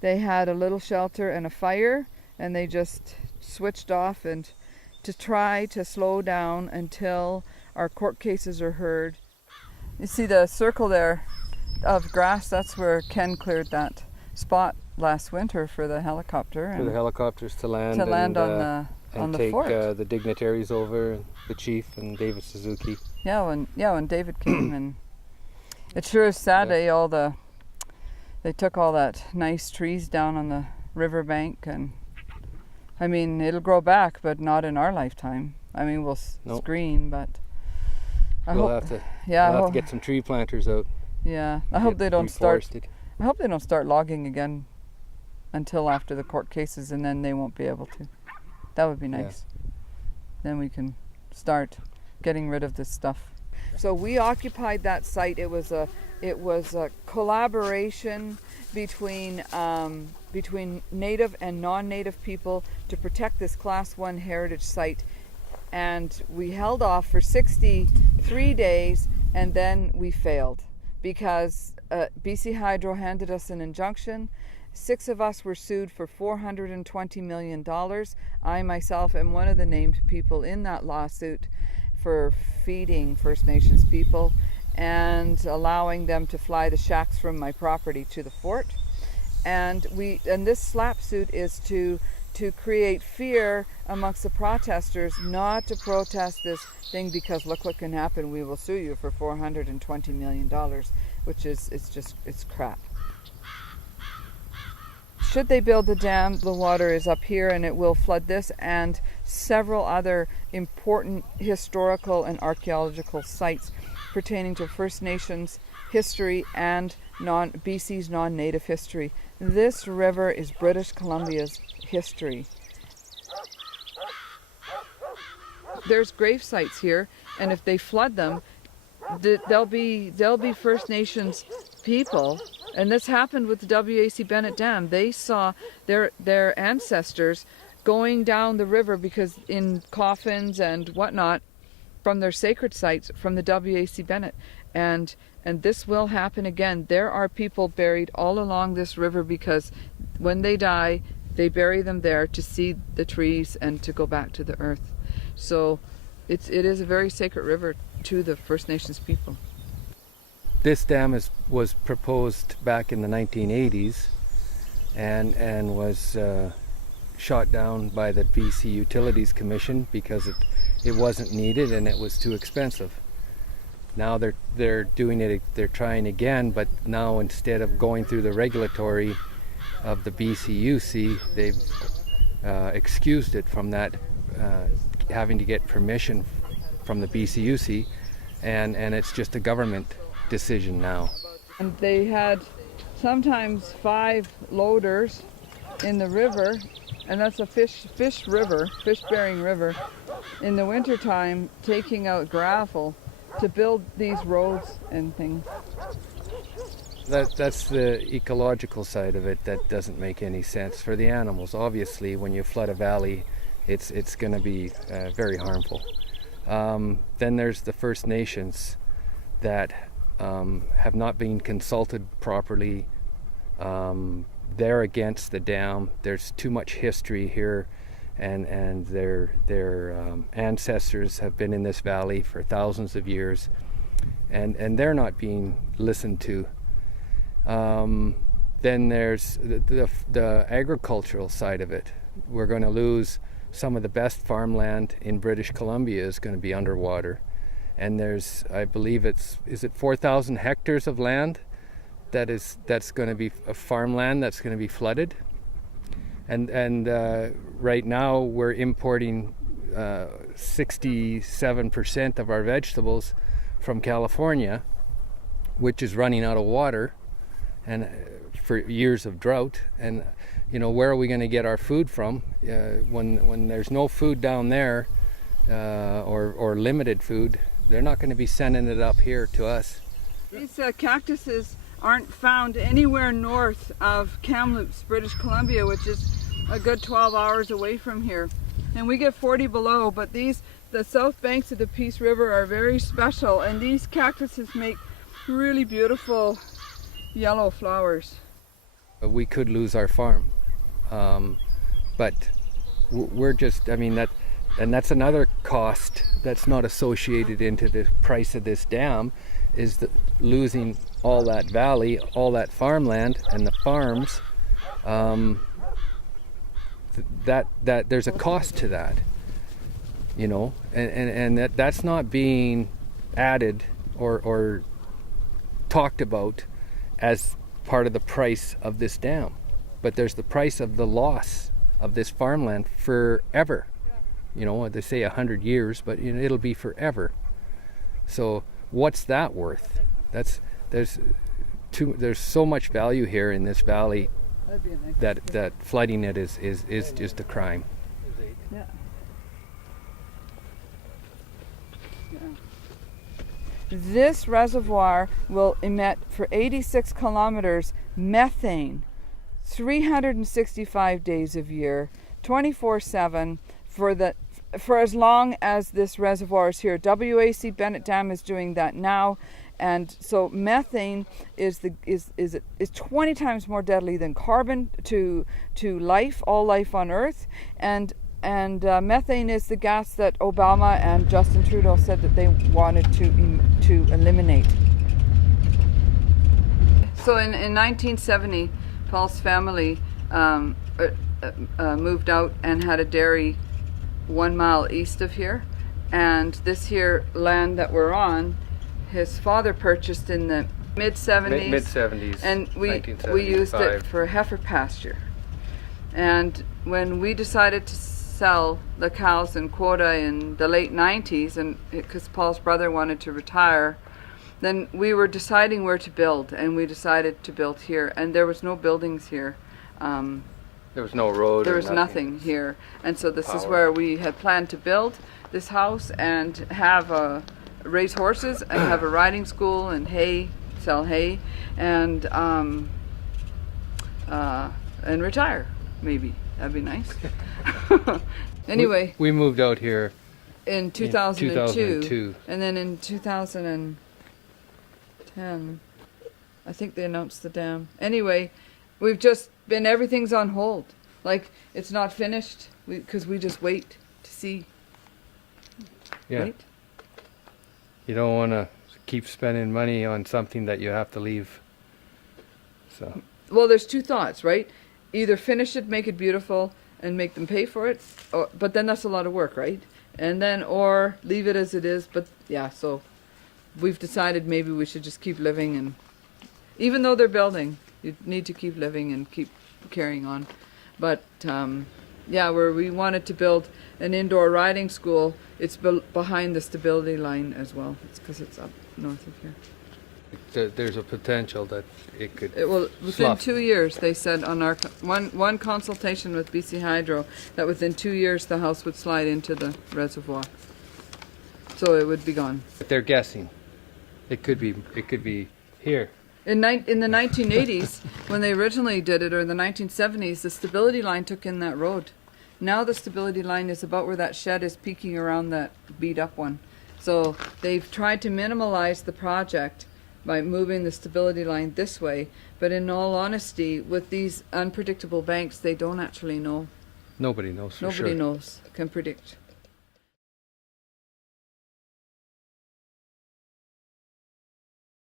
they had a little shelter and a fire, and they just switched off and to try to slow down until our court cases are heard. You see the circle there of grass, that's where Ken cleared that spot last winter for the helicopter. For the helicopters to land on the take fort. The dignitaries over, the chief and David Suzuki. Yeah, when David came, and it sure is sad. They took all that nice trees down on the riverbank, and I mean it'll grow back, but not in our lifetime. I mean we'll screen, but we'll have to get some tree planters out. Yeah, I hope they don't start logging again until after the court cases, and then they won't be able to. That would be nice. Yeah. Then we can start getting rid of this stuff. So we occupied that site. It was a collaboration between native and non-native people to protect this Class 1 heritage site, and we held off for 63 days, and then we failed because BC Hydro handed us an injunction. 6 of us were sued for $420 million. I myself am one of the named people in that lawsuit for feeding First Nations people and allowing them to fly the shacks from my property to the fort. And this SLAP suit is to create fear amongst the protesters, not to protest this thing because look what can happen, we will sue you for $420 million, which is, it's crap. Should they build the dam, the water is up here and it will flood this and several other important historical and archaeological sites pertaining to First Nations history and BC's non-native history. This river is British Columbia's history. There's grave sites here, and if they flood them, there'll be First Nations people. And this happened with the W.A.C. Bennett Dam. They saw their ancestors going down the river because in coffins and whatnot from their sacred sites from the W.A.C. Bennett. And this will happen again. There are people buried all along this river because when they die, they bury them there to seed the trees and to go back to the earth. So it is a very sacred river to the First Nations people. This dam was proposed back in the 1980s and was shot down by the BC Utilities Commission because it wasn't needed and it was too expensive. Now they're doing it, they're trying again, but now instead of going through the regulatory of the BCUC, they've excused it from that, having to get permission from the BCUC, and it's just a government decision now. And they had sometimes 5 loaders in the river, and that's a fish-bearing river, in the wintertime taking out gravel to build these roads and things. That's the ecological side of it that doesn't make any sense for the animals. Obviously, when you flood a valley, it's going to be very harmful. Then there's the First Nations that have not been consulted properly. They're against the dam. There's too much history here, and their ancestors have been in this valley for thousands of years, and they're not being listened to. Then there's the agricultural side of it. We're going to lose some of the best farmland in British Columbia is going to be underwater. And there's, I believe is it 4,000 hectares of land that's going to be a farmland that's going to be flooded. And right now we're importing 67% of our vegetables from California, which is running out of water, and for years of drought. And where are we going to get our food from when there's no food down there, or limited food? They're not going to be sending it up here to us. These cactuses aren't found anywhere north of Kamloops, British Columbia, which is a good 12 hours away from here. And we get 40 below, but the south banks of the Peace River are very special, and these cactuses make really beautiful yellow flowers. We could lose our farm, but we're just, I mean, that's another cost that's not associated into the price of this dam, is losing all that valley, all that farmland, and the farms. That there's a cost to that, you know, and that's not being added or talked about as part of the price of this dam, but there's the price of the loss of this farmland forever. You know, they say 100 years, but you know, it'll be forever. So what's that worth? There's so much value here in this valley that flooding it is just a crime. Yeah. This reservoir will emit for 86 kilometers methane 365 days of year, 24/7 for as long as this reservoir is here. WAC Bennett Dam is doing that now, and so methane is 20 times more deadly than carbon to life, all life on Earth, and methane is the gas that Obama and Justin Trudeau said that they wanted to eliminate. So in 1970, Paul's family moved out and had a dairy 1 mile east of here, and this here land that we're on, his father purchased in the mid-70s. Mid-70s. And we used it for heifer pasture. And when we decided to sell the cows and quota in the late 90s, and because Paul's brother wanted to retire, then we were deciding where to build, and we decided to build here. And there was no buildings here. There was no road. There was nothing here, and so this is where we had planned to build this house and have raise horses and have a riding school and sell hay, and retire. Maybe that'd be nice. Anyway, we moved out here in 2002, and then in 2010, I think they announced the dam. Anyway, we've just been, everything's on hold. Like, it's not finished because we just wait to see. Yeah. Right? You don't want to keep spending money on something that you have to leave. So. Well, there's two thoughts, right? Either finish it, make it beautiful, and make them pay for it, but then that's a lot of work, right? And then, or leave it as it is. But yeah, so we've decided maybe we should just keep living, and even though they're building, you need to keep living and keep carrying on. But yeah, where we wanted to build an indoor riding school, it's behind the stability line as well. It's because it's up north of here. There's a potential that it could. It will within 2 years. They said on our one consultation with BC Hydro that within 2 years the house would slide into the reservoir, so it would be gone. But they're guessing. It could be here. In the 1980s, when they originally did it, or in the 1970s, the stability line took in that road. Now the stability line is about where that shed is peeking around that beat up one. So they've tried to minimalize the project by moving the stability line this way, but in all honesty, with these unpredictable banks, they don't actually know. Nobody knows for sure. Nobody knows, can predict.